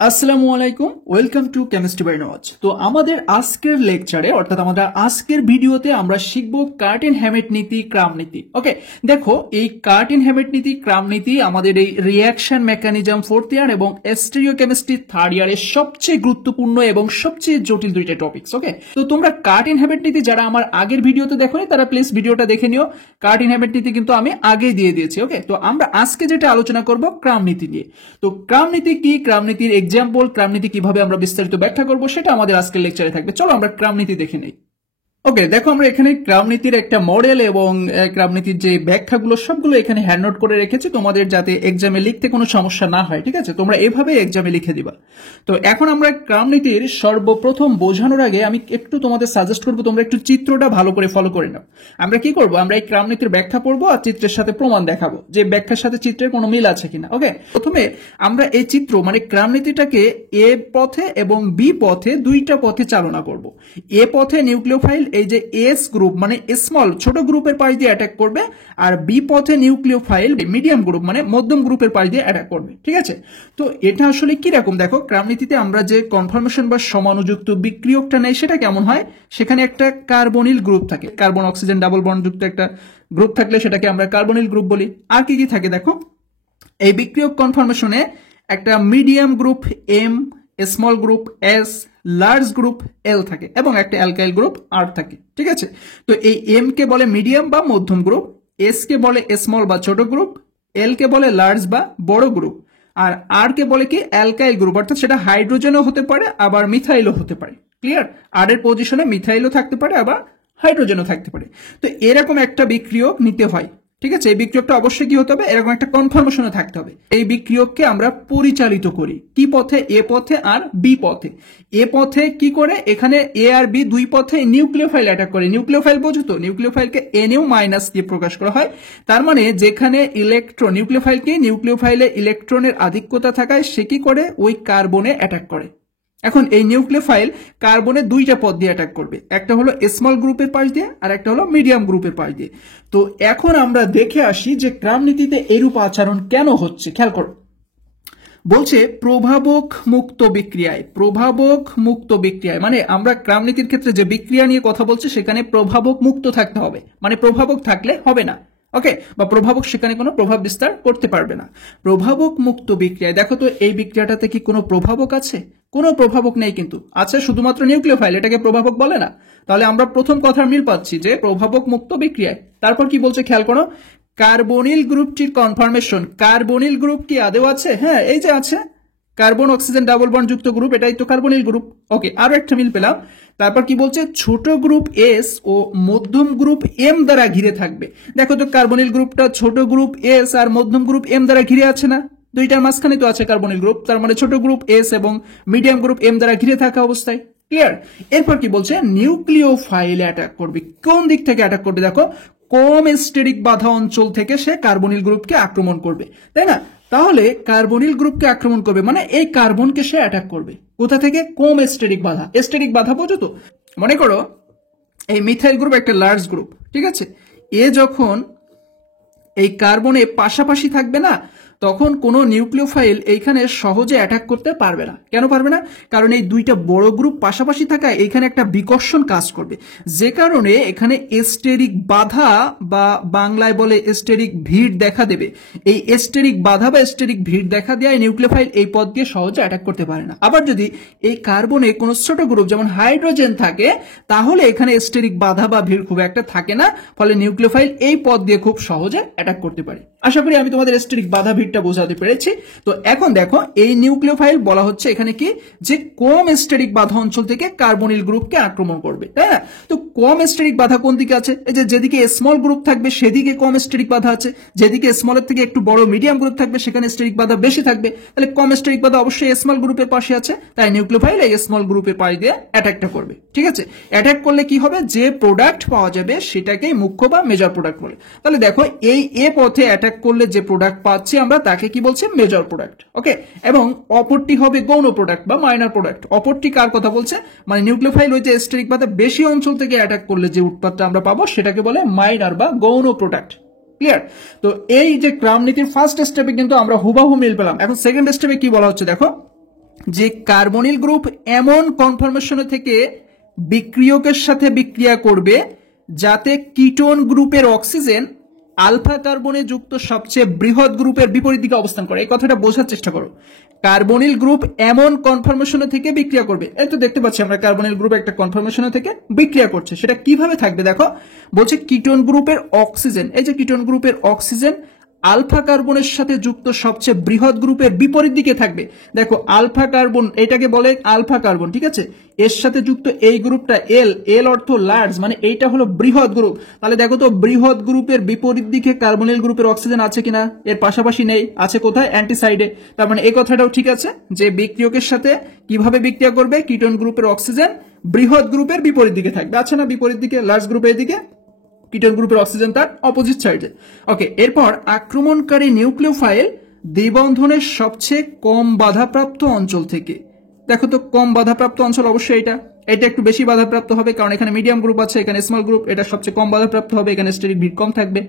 আসসালামু আলাইকুম, welcome to chemistry by Nawaz. তো আমাদের আজকের লেকচারে অর্থাৎ আমাদের আজকের ভিডিওতে আমরা শিখব কার্টেন-হ্যামিট নীতি, ক্রাম নীতি। ওকে, দেখো এই কার্টেন-হ্যামিট নীতি, ক্রাম নীতি আমাদের এই রিঅ্যাকশন মেকানিজম ফোর্থ ইয়ার এবং স্টিরিওকেমিস্ট্রি থার্ড ইয়ারের সবচেয়ে গুরুত্বপূর্ণ এবং সবচেয়ে জটিল দুইটা টপিকস। ওকে, তো তোমরা কার্টেন-হ্যামিট নীতি যারা আমার আগের ভিডিওতে দেখোনি তারা প্লিজ ভিডিওটা দেখে নিও। কার্টেন-হ্যামিট নীতি কিন্তু আমি আগেই দিয়ে দিয়েছি। ওকে, তো আমরা আজকে যেটা আলোচনা করব ক্রাম নীতি নিয়ে। তো ক্রাম নীতি কি, ক্রাম নীতির এক্সাম্পল, ক্রাম নীতি কিভাবে আমরা বিস্তারিত ব্যাখ্যা করব সেটা আমাদের আজকের লেকচারে থাকবে। চলো আমরা ক্রাম নীতি দেখে নেই। ওকে, দেখো আমরা এখানে ক্রাম নীতির একটা মডেল এবং ক্রাম নীতির যে ব্যাখ্যাগুলো সবগুলো এখানে হ্যান্ড নোট করে রেখেছি তোমাদের যাতে এক্সামে লিখতে কোনো সমস্যা না হয়। ঠিক আছে, তোমরা এভাবে এক্সামে লিখে দিবা। তো এখন আমরা ক্রাম নীতির সর্বপ্রথম বোঝানোর আগে আমি একটু তোমাদের সাজেস্ট করবো তোমরা একটু চিত্রটা ভালো করে ফলো করে নাও। আমরা কি করব, আমরা এই ক্রাম নীতির ব্যাখ্যা পড়বো আর চিত্রের সাথে প্রমাণ দেখাবো যে ব্যাখ্যার সাথে চিত্রের কোনো মিল আছে কিনা। ওকে, প্রথমে আমরা এই চিত্র মানে ক্রাম নীতিটাকে এ পথে এবং বি পথে দুইটা পথে চালনা করব। এ পথে নিউক্লিওফাইল এই যে এস গ্রুপ মানে স্মল ছোট গ্রুপের পাশ দিয়ে অ্যাটাক করবে, আর বি পথে নিউক্লিওফাইল মিডিয়াম গ্রুপ মানে মধ্যম গ্রুপের পাশ দিয়ে অ্যাটাক করবে। ঠিক আছে, তো এটা আসলে কি রকম দেখো, ক্রাম নীতিতে আমরা যে কনফর্মেশন বা সমানুযুক্ত বিক্রিয়কটা নেই সেটা কেমন হয়, সেখানে একটা কার্বনিল গ্রুপ থাকে, কার্বন অক্সিজেন ডাবল বন্ড যুক্ত একটা গ্রুপ থাকলে সেটাকে আমরা কার্বনিল গ্রুপ বলি। আর কি কি থাকে দেখো, এই বিক্রিয়ক কনফর্মেশনে একটা medium group M, small group S, large group L থাকে এবং একটা অ্যালকাইল গ্রুপ আর থাকে। ঠিক আছে, তো এই এম কে বলে মিডিয়াম বা মধ্যম গ্রুপ, এস কে বলে স্মল বা ছোট গ্রুপ, এল কে বলে লার্জ বা বড় গ্রুপ, আর কে বলে কি অ্যালকাইল গ্রুপ, অর্থাৎ সেটা হাইড্রোজেনও হতে পারে আবার মিথাইলও হতে পারে। ক্লিয়ার, আর এর পজিশনে মিথাইলও থাকতে পারে আবার হাইড্রোজেনও থাকতে পারে। তো এরকম একটা বিক্রিয়ক নিতে হয়। ঠিক আছে, এই বিক্রিয়কটা অবশ্যই কি হতে হবে, এরকম একটা কনফর্মেশনে থাকতে হবে। এই বিক্রিয়ককে আমরা পরিচালিত করি কি পথে, এ পথে আর বি পথে। এ পথে কি করে, এখানে এ আর বি দুই পথে নিউক্লিওফাইল অ্যাটাক করে। নিউক্লিওফাইল বোঝো তো, নিউক্লিওফাইলকে NU মাইনাস দিয়ে প্রকাশ করা হয়। তার মানে যেখানে ইলেকট্রন, নিউক্লিওফাইলে ইলেকট্রনের আধিক্যতা থাকায় সে কি করে, ওই কার্বনে অ্যাটাক করে। এখন এই নিউক্লিওফাইল কার্বনের দুইটা পথ দিয়ে অ্যাটাক করবে, একটা হলো স্মল গ্রুপের পাশ দিয়ে আর একটা হলো মিডিয়াম গ্রুপের পাশ দিয়ে। তো এখন আমরা দেখে আসি যে ক্রাম নীতিতে এরূপ আচরণ কেন হচ্ছে। খেয়াল করো, বলছে প্রভাবক মুক্ত বিক্রিয়ায়। প্রভাবক মুক্ত বিক্রিয়ায় মানে আমরা ক্রাম নীতির ক্ষেত্রে যে বিক্রিয়া নিয়ে কথা বলছি সেখানে প্রভাবক মুক্ত থাকতে হবে, মানে প্রভাবক থাকলে হবে না। ওকে, বা প্রভাবক সেখানে কোনো প্রভাব বিস্তার করতে পারবে না। প্রভাবক মুক্ত বিক্রিয়ায় দেখো তো এই বিক্রিয়াটাতে কি কোনো প্রভাবক আছে, কোনো প্রভাবক নেই, কিন্তু আছে শুধুমাত্র নিউক্লিওফাইল, এটাকে প্রভাবক বলে না। তাহলে আমরা প্রথম কথার মিল পাচ্ছি যে প্রভাবক মুক্ত বিক্রিয়ায়। তারপর কি বলছে খেয়াল করো, কার্বনিল গ্রুপটির কনফর্মেশন। কার্বনিল গ্রুপ কি আদৌ আছে? হ্যাঁ, এই যে আছে, কার্বন অক্সিজেন ডাবল বন্ড যুক্ত গ্রুপ, এটাই তো কার্বনিল গ্রুপ। ওকে, আরো একটা মিল পেলাম। তারপর কি বলছে, ছোট গ্রুপ এস ও মধ্যম গ্রুপ এম দ্বারা ঘিরে থাকবে। দেখো তো কার্বনিল গ্রুপটা ছোট গ্রুপ এস আর মধ্যম গ্রুপ এম দ্বারা ঘিরে আছে না, দুইটার মাঝখানে তো আছে কার্বনিল গ্রুপ, তার মানে ছোট গ্রুপ এস এবং মিডিয়াম গ্রুপ এম দ্বারা ঘিরে থাকা অবস্থায়। ক্লিয়ার, এরপর কি বলছে, নিউক্লিওফাইল অ্যাটাক করবে। কোন দিক থেকে অ্যাটাক করবে দেখো, কম স্টেরিক বাধা অঞ্চল থেকে সে কার্বনিল গ্রুপকে আক্রমণ করবে, তাই না? তাহলে কার্বনিল গ্রুপকে আক্রমণ করবে মানে এই কার্বনকে সে অ্যাটাক করবে। কোথা থেকে? কম স্টেরিক বাধা। স্টেরিক বাধা বোঝো তো, মনে করো এই মিথাইল গ্রুপ একটা লার্জ গ্রুপ। ঠিক আছে, এ যখন এই কার্বনে পাশাপাশি থাকবে না, তখন কোনো নিউক্লিওফাইল এইখানে সহজে অ্যাটাক করতে পারবে না। কেন পারবে না? কারণ এই দুইটা বড় গ্রুপ পাশাপাশি থাকায় এইখানে একটা বিকর্ষণ কাজ করবে, যে কারণে এখানে স্টেরিক বাধা বা বাংলায় বলে স্টেরিক ভিড় দেখা দেবে। এই স্টেরিক বাধা বা স্টেরিক ভিড় দেখা দেওয়ায় নিউক্লিওফাইল এই পথ দিয়ে সহজে অ্যাটাক করতে পারে না। আবার যদি এই কার্বনে কোনো ছোট গ্রুপ যেমন হাইড্রোজেন থাকে, তাহলে এখানে স্টেরিক বাধা বা ভিড় খুব একটা থাকে না, ফলে নিউক্লিওফাইল এই পথ দিয়ে খুব সহজে অ্যাটাক করতে পারে। আশা করি আমি তোমাদের স্টেরিক বাধা ভিড়টা বোঝাতে পেরেছি। তো এখন দেখো, এই নিউক্লিওফাইল বলা হচ্ছে এখানে কি, যে কম স্টেরিক বাধা অঞ্চল থেকে কার্বনিল গ্রুপকে আক্রমণ করবে, তাই না? তো কম স্টেরিক বাধা কোন দিকে আছে? এই যে যেদিকে স্মল গ্রুপ থাকবে সেদিকে কম স্টেরিক বাধা আছে, যেদিকে স্মলের থেকে একটু বড় মিডিয়াম গ্রুপ থাকবে সেখানে স্টেরিক বাধা বেশি থাকবে। তাহলে কম স্টেরিক বাধা অবশ্যই স্মল গ্রুপের পাশে আছে, তাই নিউক্লিওফাইল এই স্মল গ্রুপের পাশ দিয়ে অ্যাটাকটা করবে। ঠিক আছে, অ্যাটাক করলে কি হবে, যে প্রোডাক্ট পাওয়া যাবে সেটাকেই মুখ্য বা মেজর প্রোডাক্ট বলে। তাহলে দেখো, এই এ পথে অ্যাটাক করলে যে প্রোডাক্ট পাচ্ছি আমরা তাকে কি বলছি, মেজর প্রোডাক্ট। ওকে, এবং অপরটি হবে গৌণ প্রোডাক্ট বা মাইনর প্রোডাক্ট। অপরটি কার কথা বলছে, মানে নিউক্লিওফাইল ওই যে স্টেরিক বাধা বেশি অঞ্চল থেকে অ্যাটাক করলে যে উৎপাদটা আমরা পাবো সেটাকে বলে মাইনর বা গৌণ প্রোডাক্ট। ক্লিয়ার, তো এই যে ক্রাম নীতির ফার্স্ট স্টেপে কিন্তু আমরা হুবাহু মিল পেলাম। এখন সেকেন্ড স্টেপে কি বলা হচ্ছে দেখো, যে কার্বনিল গ্রুপ এমন কনফরমেশন থেকে বিক্রিয়কের সাথে বিক্রিয়া করবে যাতে কিটোন গ্রুপের অক্সিজেন আলফা কার্বনে যুক্ত সবচেয়ে বৃহৎ গ্রুপের বিপরীত দিকে অবস্থান করে। এই কথাটা বোঝার চেষ্টা করো। কার্বনিল গ্রুপ এমন কনফরমেশন থেকে বিক্রিয়া করবে, এই তো দেখতে পাচ্ছি আমরা কার্বনিল গ্রুপ একটা কনফরমেশন থেকে বিক্রিয়া করছে। সেটা কিভাবে থাকবে দেখো, বলছে কিটোন গ্রুপের অক্সিজেন, এই যে কিটোন গ্রুপের অক্সিজেন আলফা কার্বনের সাথে যুক্ত সবচেয়ে বৃহৎ গ্রুপের বিপরীত দিকে থাকবে। দেখো আলফা কার্বন, এটাকে বলে আলফা কার্বন, ঠিক আছে, এর সাথে যুক্ত এই গ্রুপটা এল, এল অর্থ লার্জ, মানে এইটা হলো বৃহৎ গ্রুপ। তাহলে দেখো তো বৃহৎ গ্রুপের বিপরীত দিকে কার্বনিল গ্রুপের অক্সিজেন আছে কিনা, এর পাশাপাশি নেই, আছে কোথায়, অ্যান্টি সাইডে। তার মানে এই কথাটাও ঠিক আছে যে বিক্রিয়কের সাথে কিভাবে বিক্রিয়া করবে, কিটোন গ্রুপের অক্সিজেন বৃহৎ গ্রুপের বিপরীত দিকে থাকবে, আছে না বিপরীত দিকে, লার্জ গ্রুপের দিকে, কিটোন গ্রুপের অক্সিজেন তার অপোজিট সাইডে। ওকে, এরপর আক্রমণকারী নিউক্লিওফাইল দ্বিবন্ধনের সবচেয়ে কম বাধাপ্রাপ্ত অঞ্চল থেকে, দেখো তো কম বাধাপ্রাপ্ত অঞ্চল অবশ্যই এটা একটু বেশি বাধাপ্রাপ্ত হবে, কারণ এখানে মিডিয়াম গ্রুপ আছে, এখানে স্মল গ্রুপ, এটা সবচেয়ে কম বাধাপ্রাপ্ত হবে, এখানে স্টেরিক ভিড় কম থাকবে।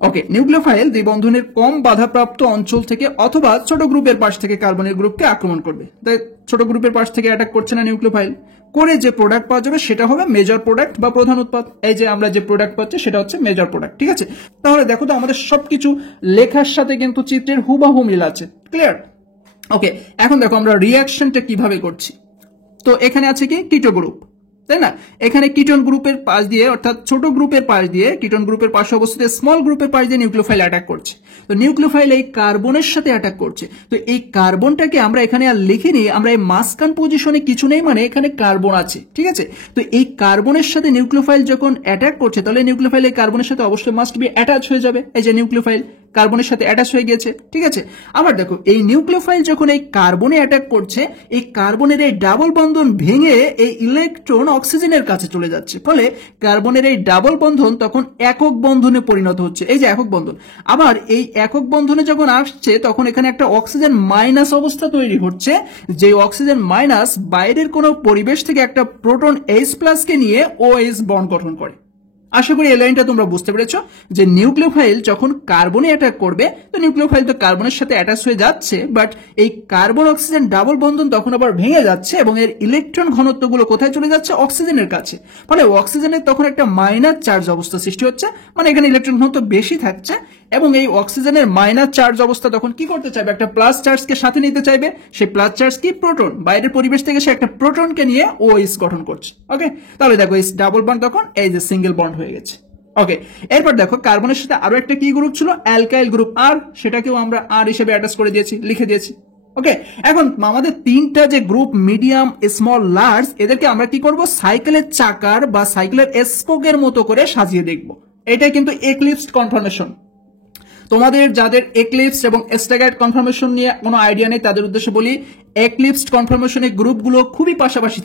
ওকে, নিউক্লিওফাইল দ্বিবন্ধনের কম বাধাপ্রাপ্ত অঞ্চল থেকে অথবা ছোট গ্রুপের পাশ থেকে কার্বনের গ্রুপকে আক্রমণ করবে। তাই ছোট গ্রুপের পাশ থেকে অ্যাটাক করছে না নিউক্লিওফাইল, করে যে প্রোডাক্ট পাওয়া যাবে সেটা হবে মেজর প্রোডাক্ট বা প্রধান উৎপাদ। এই যে আমরা যে প্রোডাক্ট পাচ্ছি সেটা হচ্ছে মেজর প্রোডাক্ট, ঠিক আছে। তাহলে দেখো তো আমাদের সবকিছু লেখার সাথে কিন্তু চিত্রের হুবাহু মিল আছে, ক্লিয়ার। ওকে, এখন দেখো আমরা রিঅ্যাকশনটা কিভাবে করছি। তো এখানে আছে কি কিটো গ্রুপ, তাই না, এখানে কিটোন গ্রুপের পাশ দিয়ে অর্থাৎ ছোট গ্রুপের পাশ দিয়ে, কিটোন গ্রুপের পাশে অবস্থিত স্মল গ্রুপের পাশ দিয়ে নিউক্লিওফাইল অ্যাটাক করছে। তো নিউক্লিওফাইল এই কার্বনের সাথে অ্যাটাক করছে। তো এই কার্বনটাকে আমরা এখানে আর লিখিনি, আমরা এই মাঝখান পজিশনে কিছু নেই, মানে এখানে কার্বন আছে, ঠিক আছে। তো এই কার্বনের সাথে নিউক্লিওফাইল যখন অ্যাটাক করছে তাহলে নিউক্লিওফাইল এই কার্বনের সাথে অবশ্যই মাস্ট বি অ্যাটাচ হয়ে যাবে। এই যে নিউক্লিওফাইল কার্বনের সাথে অ্যাটাচ হয়ে গেছে, ঠিক আছে। আবার দেখো এই নিউক্লিওফাইল যখন এই কার্বনে অ্যাটাক করছে, এই কার্বনের এই ডাবল বন্ধন ভেঙে এই ইলেকট্রন অক্সিজেনের কাছে চলে যাচ্ছে, ফলে কার্বনের এই ডাবল বন্ধন তখন একক বন্ধনে পরিণত হচ্ছে, এই যে একক বন্ধন। আবার এই একক বন্ধনে যখন আসছে তখন এখানে একটা অক্সিজেন মাইনাস অবস্থা তৈরি হচ্ছে, যে অক্সিজেন মাইনাস বাইরের কোনো পরিবেশ থেকে একটা প্রোটন H+ কে নিয়ে OH বন্ড গঠন করে। আশা করি এই লাইনটা তোমরা বুঝতে পেরেছো যে নিউক্লিওফাইল যখন কার্বনে অ্যাটাক করবে, তো নিউক্লিওফাইল তো কার্বনের সাথে অ্যাটাচ হয়ে যাচ্ছে, বাট এই কার্বন অক্সিজেন ডাবল বন্ধন তখন আবার ভেঙে যাচ্ছে এবং এর ইলেকট্রন ঘনত্বগুলো কোথায় চলে যাচ্ছে, অক্সিজেনের কাছে। ফলে অক্সিজেনের তখন একটা মাইনাস চার্জ অবস্থা সৃষ্টি হচ্ছে, মানে এখানে ইলেকট্রন ঘনত্ব বেশি থাকছে এবং এই অক্সিজেনের মাইনাস চার্জ অবস্থা তখন কি করতে চাইবে, একটা প্লাস চার্জকে সাথে নিতে চাইবে। সেই প্লাস চার্জ কি, প্রোটন, বাইরের পরিবেশ থেকে সে একটা প্রোটনকে নিয়ে OH গঠন করছে। ওকে, তাহলে দেখো এই ডাবল বন্ড তখন এই যে সিঙ্গেল বন্ড হয়ে গেছে। ওকে, এরপর দেখো কার্বনের সাথে আরো একটা কি গ্রুপ ছিল, অ্যালকাইল গ্রুপ, আর সেটাকেও আমরা আর হিসেবে অ্যাটাচ করে দিয়েছি, লিখে দিয়েছি। ওকে, এখন আমাদের তিনটা যে গ্রুপ মিডিয়াম, স্মল, লার্জ, এদেরকে আমরা কি করব, সাইকেলের চাকার বা সাইকেলের স্পোকের মতো করে সাজিয়ে দেখব। এটাই কিন্তু এক্লিপসড কনফরমেশন। তোমাদের যাদের এক্লিপস এবং স্ট্যাগার্ড কনফরমেশন নিয়ে কোনো আইডিয়া নেই তাদের উদ্দেশ্যে বলি, এক্লিপসড কনফরমেশনের গ্রুপগুলো খুবই পাশাপাশি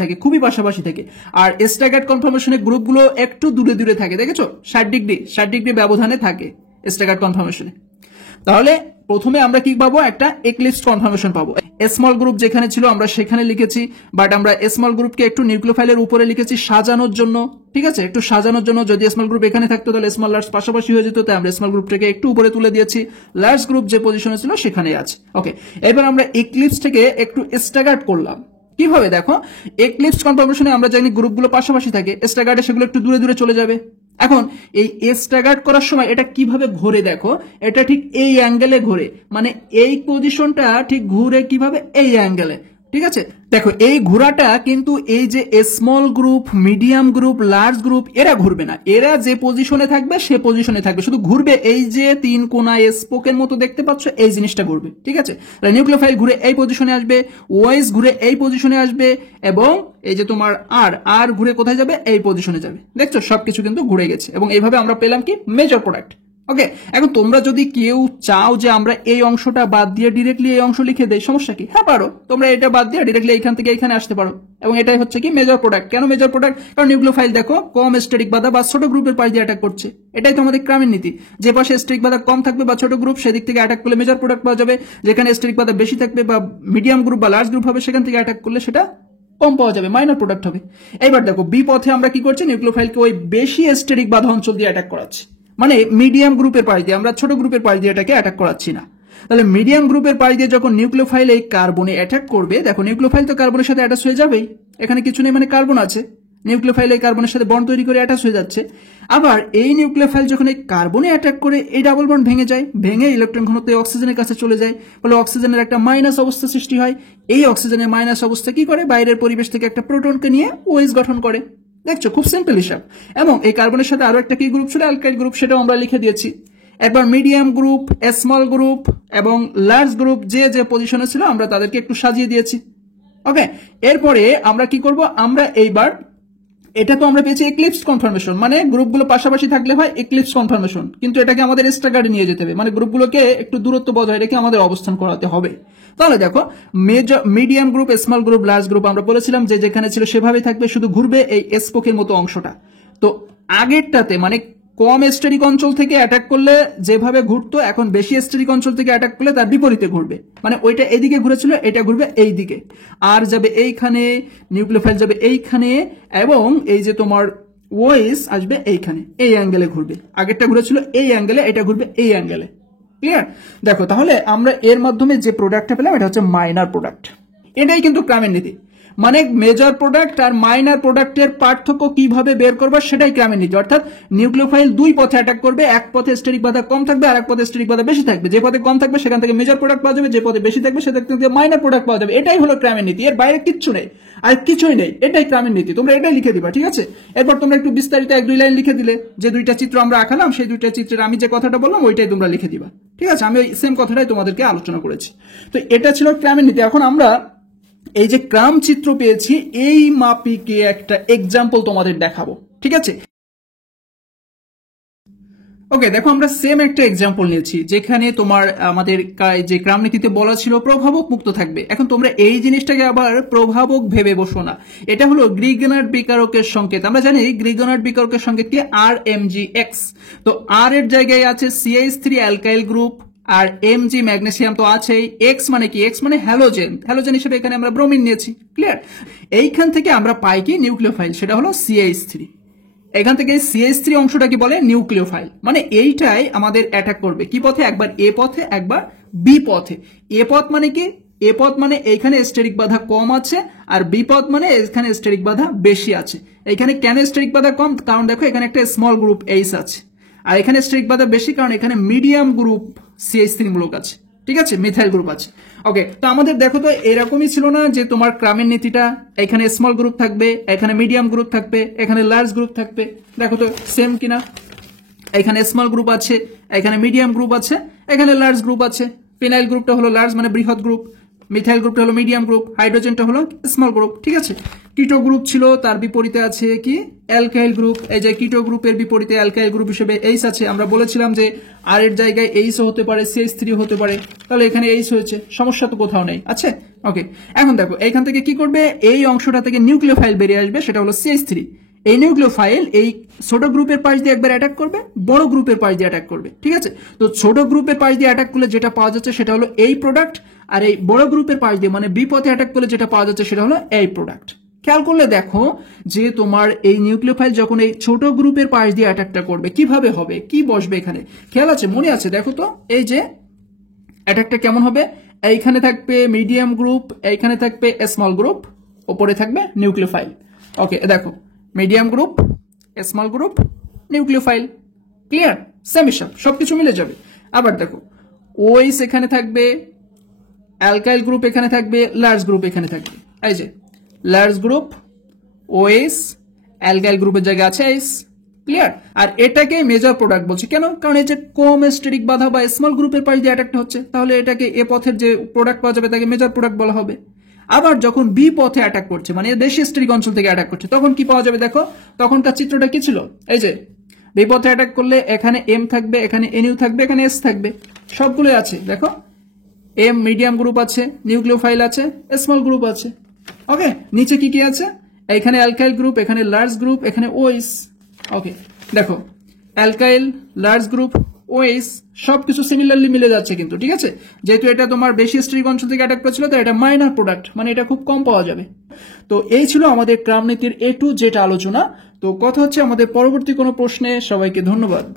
থাকে, আর স্ট্যাগার্ড কনফরমেশনের গ্রুপগুলো একটু দূরে দূরে থাকে, দেখেছো, 60 ডিগ্রি ব্যবধানে থাকে স্ট্যাগার্ড কনফরমেশনে। তাহলে প্রথমে আমরা কি পাবো, একটা এক্লিপসড কনফরমেশন পাবো। স্মল গ্রুপ যেখানে ছিল আমরা সেখানে লিখেছি, বাট আমরা স্মল গ্রুপকে একটু নিউক্লিওফাইলের উপরে লিখেছি সাজানোর জন্য, ঠিক আছে, একটু সাজানোর জন্য। যদি স্মল গ্রুপ এখানে থাকতো তাহলে স্মল লার্জ পাশাপাশি হয়ে যেত, তাই আমরা স্মল গ্রুপটাকে একটু উপরে তুলে দিয়েছি, লার্জ গ্রুপ যে পজিশনে ছিল সেখানেই আছে। ওকে, এবার আমরা এক্লিপস থেকে একটু স্ট্যাগার্ড করলাম। কিভাবে দেখো, এক্লিপস কনফরমেশনে আমরা জানি গ্রুপগুলো পাশাপাশি থাকে, স্ট্যাগার্ডে সেগুলো একটু দূরে দূরে চলে যাবে। এখন এই স্ট্যাগার্ড করার সময় এটা কিভাবে ঘোরে দেখো, এটা ঠিক এই অ্যাঙ্গেলে ঘোরে, মানে এই পজিশনটা ঠিক ঘুরে কিভাবে, এই অ্যাঙ্গেলে, ঠিক আছে। দেখো এই ঘোরাটা কিন্তু এই যে small group, medium group, large group এরা ঘুরবে না, এরা যে পজিশনে থাকবে সে পজিশনে থাকবে, শুধু ঘুরবে এই যে তিন কোণায় স্পোকের মতো দেখতে পাচ্ছ এই জিনিসটা ঘুরবে, ঠিক আছে। নিউক্লিওফাইল ঘুরে এই পজিশনে আসবে, OH ঘুরে এই পজিশনে আসবে, এবং এই যে তোমার আর ঘুরে কোথায় যাবে, এই পজিশনে যাবে। দেখছো সবকিছু কিন্তু ঘুরে গেছে, এবং এইভাবে আমরা পেলাম কি, মেজর প্রোডাক্ট। ওকে, এখন তোমরা যদি কেউ চাও যে আমরা এই অংশটা বাদ দিয়ে ডিরেক্টলি এই অংশ লিখে দেই, সমস্যা কি, হ্যাঁ পারো, তোমরা এটা বাদ দিয়ে ডিরেক্টলি এইখান থেকে এইখানে আসতে পারো, এবং এটাই হচ্ছে কি মেজর প্রোডাক্ট। কেন মেজর প্রোডাক্ট, কারণ নিউক্লিওফাইল দেখো কম স্টেরিক বাধা বা ছোট গ্রুপের পাশ দিয়ে অ্যাটাক করছে, এটাই তো আমাদের ক্রামের নীতি, যে পাশে স্টেরিক বাধা কম থাকবে বা ছোট গ্রুপ সেদিক থেকে অ্যাটাক করলে মেজর প্রোডাক্ট পাওয়া যাবে, যেখানে স্টেরিক বাধা বেশি থাকবে বা মিডিয়াম গ্রুপ বা লার্জ গ্রুপ হবে সেখান থেকে অ্যাটাক করলে সেটা কম পাওয়া যাবে, মাইনর প্রোডাক্ট হবে। এবার দেখো বি পথে আমরা কি করছি, নিউক্লিওফাইলকে ওই বেশি স্টেরিক বাধা অঞ্চল দিয়ে অ্যাটাক করাচ্ছি, মানে মিডিয়াম গ্রুপের পাশ দিয়ে, আমরা ছোট গ্রুপের পাশ দিয়ে এটাকে অ্যাটাক করাচ্ছি না। তাহলে মিডিয়াম গ্রুপের পাশ দিয়ে যখন নিউক্লিওফাইল এই কার্বনে অ্যাটাক করবে, দেখো নিউক্লিওফাইল তো কার্বনের সাথে অ্যাটাচ হয়ে যাবেই, এখানে কিছু নেই মানে কার্বন আছে, নিউক্লিওফাইল এই কার্বনের সাথে বন্ড তৈরি করে অ্যাটাচ হয়ে যাচ্ছে। আবার এই নিউক্লিওফাইল যখন এই কার্বনে অ্যাটাক করে এই ডাবল বন্ড ভেঙে যায়, ভেঙে ইলেকট্রন ঘনত্ব অক্সিজেনের কাছে চলে যায়, ফলে অক্সিজেনের একটা মাইনাস অবস্থা সৃষ্টি হয়। এই অক্সিজেনের মাইনাস অবস্থা কি করে, বাইরের পরিবেশ থেকে একটা প্রোটনকে নিয়ে ওএইচ গঠন করে। দেখছো খুব সিম্পল হিসাব। এবং এই কার্বনের সাথে আরো একটা কি গ্রুপ ছিল, অ্যালকাইল গ্রুপ, সেটাও আমরা লিখে দিয়েছি। একবার মিডিয়াম গ্রুপ, স্মল গ্রুপ এবং লার্জ গ্রুপ যে যে পজিশনে ছিল আমরা তাদেরকে একটু সাজিয়ে দিয়েছি। ওকে, এরপরে আমরা কি করব, আমরা এইবার এটা তো আমরা পেয়েছি এক্লিপস কনফার্মেশন, মানে গ্রুপগুলো পাশাপাশি থাকলে হয় এক্লিপস কনফার্মেশন, কিন্তু এটাকে আমাদের স্ট্যাগার্ডে নিয়ে যেতে হবে, মানে গ্রুপগুলোকে একটু দূরত্ব বজায় রেখে আমাদের অবস্থান করাতে হবে। তাহলে দেখো medium group, small group, large group আমরা বলেছিলাম যে যেখানে ছিল সেভাবেই থাকবে, শুধু ঘুরবে এই স্পোকের মতো অংশটা। তো আগেরটাতে মানে কম স্টেরিক অঞ্চল থেকে অ্যাটাক করলে যেভাবে ঘুরতো, এখন বেশি স্টেরিক অঞ্চল থেকে অ্যাটাক করলে তার বিপরীতে ঘুরবে, মানে ওইটা এইদিকে ঘুরেছিল, এটা ঘুরবে এই দিকে, আর যাবে এইখানে, নিউক্লিওফাইল যাবে এইখানে, এবং এই যে তোমার ওএইচ আসবে এইখানে, এই অ্যাঙ্গেলে ঘুরবে। আগেরটা ঘুরেছিল এই অ্যাঙ্গেলে, এটা ঘুরবে এই অ্যাঙ্গেলে। ক্লিয়ার? দেখো তাহলে আমরা এর মাধ্যমে যে প্রোডাক্টটা পেলাম এটা হচ্ছে মাইনার প্রোডাক্ট। এটাই কিন্তু ক্রামের নীতি, মানে মেজর প্রোডাক্ট আর মাইনার প্রোডাক্টের পার্থক্য কিভাবে বের করবো সেটাই ক্রামের নীতি। অর্থাৎ নিউক্লিওফাইল দুই পথে অ্যাটাক করবে, এক পথে স্টেরিক বাধা কম থাকবে আর এক পথে স্টেরিক বাধা বেশি থাকবে। যে পথে কম থাকবে সেখান থেকে মেজর প্রোডাক্ট পাওয়া যাবে, যে পথে বেশি থাকবে সেখান থেকে মাইনার প্রোডাক্ট পাওয়া যাবে। এটাই হলো ক্রামের নীতি, এর বাইরে কিচ্ছু নেই, আর কিছুই নেই, এটাই ক্রামের নীতি। তোমরা এটাই লিখে দিবা, ঠিক আছে? এরপর তোমরা একটু বিস্তারিত এক দুই লাইন লিখে দিলে, যে দুইটা চিত্র আমরা আঁকালাম সেই দুইটা চিত্রের আমি যে কথাটা বললাম ওইটাই তোমরা লিখে দিবা, ঠিক আছে? আমি ওই সেম কথাটাই তোমাদেরকে আলোচনা করেছি। তো এটা ছিল ক্রামের নীতি। এখন আমরা এই যে ক্রাম চিত্র পেয়েছি, এই মাপিকে একটা এক্সাম্পল তোমাদের দেখাবো, ঠিক আছে? ওকে, দেখো আমরা সেম একটা এক্সাম্পল নিয়েছি যেখানে তোমার আমাদের যে ক্রাম নীতিতে বলা ছিল প্রভাবক মুক্ত থাকবে। এখন তোমরা এই জিনিসটাকে আবার প্রভাবক ভেবে বসো না, এটা হলো গ্রিগনার্ড বিকারকের সংকেত। আমরা জানি গ্রিগনার্ড বিকারকের সংকেত কি, RMgX। তো আর এর জায়গায় আছে CH3 অ্যালকাইল গ্রুপ, আর Mg ম্যাগনেসিয়াম তো আছেই। এক্স মানে কি, এক্স মানে হ্যালোজেন, হ্যালোজেন হিসেবে এখানে আমরা ব্রোমিন নিয়েছি। ক্লিয়ার? এইখান থেকে আমরা পাই কি নিউক্লিওফাইল, সেটা হলো CH3। এখান থেকে CH3 অংশটাকে বলে নিউক্লিওফাইল, মানে এইটাই আমাদের অ্যাটাক করবে কি পথে, একবার এ পথে একবার বি পথে। এ পথ মানে কি, এ পথ মানে এইখানে স্টেরিক বাধা কম আছে, আর বি পথ মানে এখানে স্টেরিক বাধা বেশি আছে। এইখানে কেন স্টেরিক বাধা কম, কারণ দেখো এখানে একটা স্মল গ্রুপ এইচ আছে, আর এখানে স্টেরিক বাধা বেশি কারণ এখানে মিডিয়াম গ্রুপ CH3 মূলক আছে, ঠিক আছে, মিথাইল গ্রুপ আছে। ওকে, তো আমাদের দেখো তো এরকমই ছিল না যে তোমার ক্রামের নীতিটা, এখানে স্মল গ্রুপ থাকবে, এখানে মিডিয়াম গ্রুপ থাকবে, এখানে লার্জ গ্রুপ থাকবে। দেখো তো সেম কিনা, এখানে স্মল গ্রুপ আছে, এখানে মিডিয়াম গ্রুপ আছে, এখানে লার্জ গ্রুপ আছে। ফিনাইল গ্রুপটা হলো লার্জ মানে বৃহৎ গ্রুপ, মিথাইল গ্রুপটা হলো মিডিয়াম গ্রুপ, হাইড্রোজেনটা হলো স্মল গ্রুপ, ঠিক আছে? কিটো গ্রুপ ছিল, তার বিপরীতে আছে কি অ্যালকাইল গ্রুপ। এই যে কিটো গ্রুপের বিপরীতে অ্যালকাইল গ্রুপ হিসেবে এইচ আছে। আমরা বলেছিলাম যে আর এর জায়গায় এইচ হতে পারে, CH3 হতে পারে, তাহলে এখানে এইচ হয়েছে, সমস্যা তো কোথাও নেই, আছে? ওকে, এখন দেখো এইখান থেকে কি করবে, এই অংশটা থেকে নিউক্লিওফাইল বেরিয়ে আসবে, সেটা হলো CH3। এই নিউক্লিওফাইল এই ছোট গ্রুপের পাশ দিয়ে একবার অ্যাটাক করবে, বড় গ্রুপের পাশ দিয়ে অ্যাটাক করবে, ঠিক আছে? তো ছোট গ্রুপের পাশ দিয়ে অ্যাটাক করলে যেটা পাওয়া যাচ্ছে সেটা হলো এই প্রোডাক্ট, আর এই বড় গ্রুপের পাশ দিয়ে মানে বিপথে অ্যাটাক করলে যেটা পাওয়া যাচ্ছে সেটা হলো এই প্রোডাক্ট। খেয়াল করলে দেখো যে তোমার এই নিউক্লিওফাইল যখন এই ছোট গ্রুপের পাশ দিয়ে অ্যাটাকটা করবে কিভাবে হবে, কি বসবে এখানে, খেয়াল আছে, মনে আছে? দেখো তো এই যে অ্যাটাকটা কেমন হবে, এইখানে থাকবে মিডিয়াম গ্রুপ, এইখানে থাকবে স্মল গ্রুপ, ওপরে থাকবে নিউক্লিওফাইল। ওকে, দেখো medium group, small group, nucleophile. Clear? Same হিসাব, সবকিছু মিলে যাবে। আবার দেখো ওএইচ এখানে থাকবে, অ্যালকাইল গ্রুপ এখানে থাকবে, লার্জ গ্রুপ এখানে থাকবে। এই যে লার্জ গ্রুপ, ওএইচ, অ্যালকাইল গ্রুপের জায়গায় আছে এইচ। ক্লিয়ার? আর এটাকে মেজর প্রোডাক্ট বলছি কেন, কারণ এই যে কম স্টেরিক বাধা বা স্মল গ্রুপের পাশ দিয়ে অ্যাটাকটা হচ্ছে, তাহলে এটাকে এ পথের যে প্রোডাক্ট পাওয়া যাবে তাকে মেজর প্রোডাক্ট বলা হবে। আবার যখন বি পথে অ্যাটাক করছে, মানে বেশি স্টেরিক অঞ্চল থেকে অ্যাটাক করছে, তখন কি পাওয়া যাবে দেখো, তখনকার চিত্রটা কি ছিল, এই যে বি পথে অ্যাটাক করলে এখানে এম থাকবে, এখানে এনইউ থাকবে, এখানে এস থাকবে, সবগুলোই আছে। দেখো এম মিডিয়াম গ্রুপ আছে, নিউক্লিওফাইল আছে, স্মল গ্রুপ আছে। ওকে, নিচে কি কি আছে, এখানে অ্যালকাইল গ্রুপ, এখানে লার্জ গ্রুপ, এখানে ওএইচ। ওকে, দেখো অ্যালকাইল, লার্জ গ্রুপ, ওএইচ সবকিছু সিমিলারলি মিলে যাচ্ছে কিন্তু, ঠিক আছে? যেহেতু এটা তোমার বেশি স্টেরিক অঞ্চল থেকে অ্যাটাক করেছিল, তো এটা মাইনার প্রোডাক্ট, মানে এটা খুব কম পাওয়া যাবে। তো এই ছিল আমাদের ক্রাম নীতির A to Z আলোচনা। তো কথা হচ্ছে আমাদের পরবর্তী কোনো প্রশ্নে। সবাইকে ধন্যবাদ।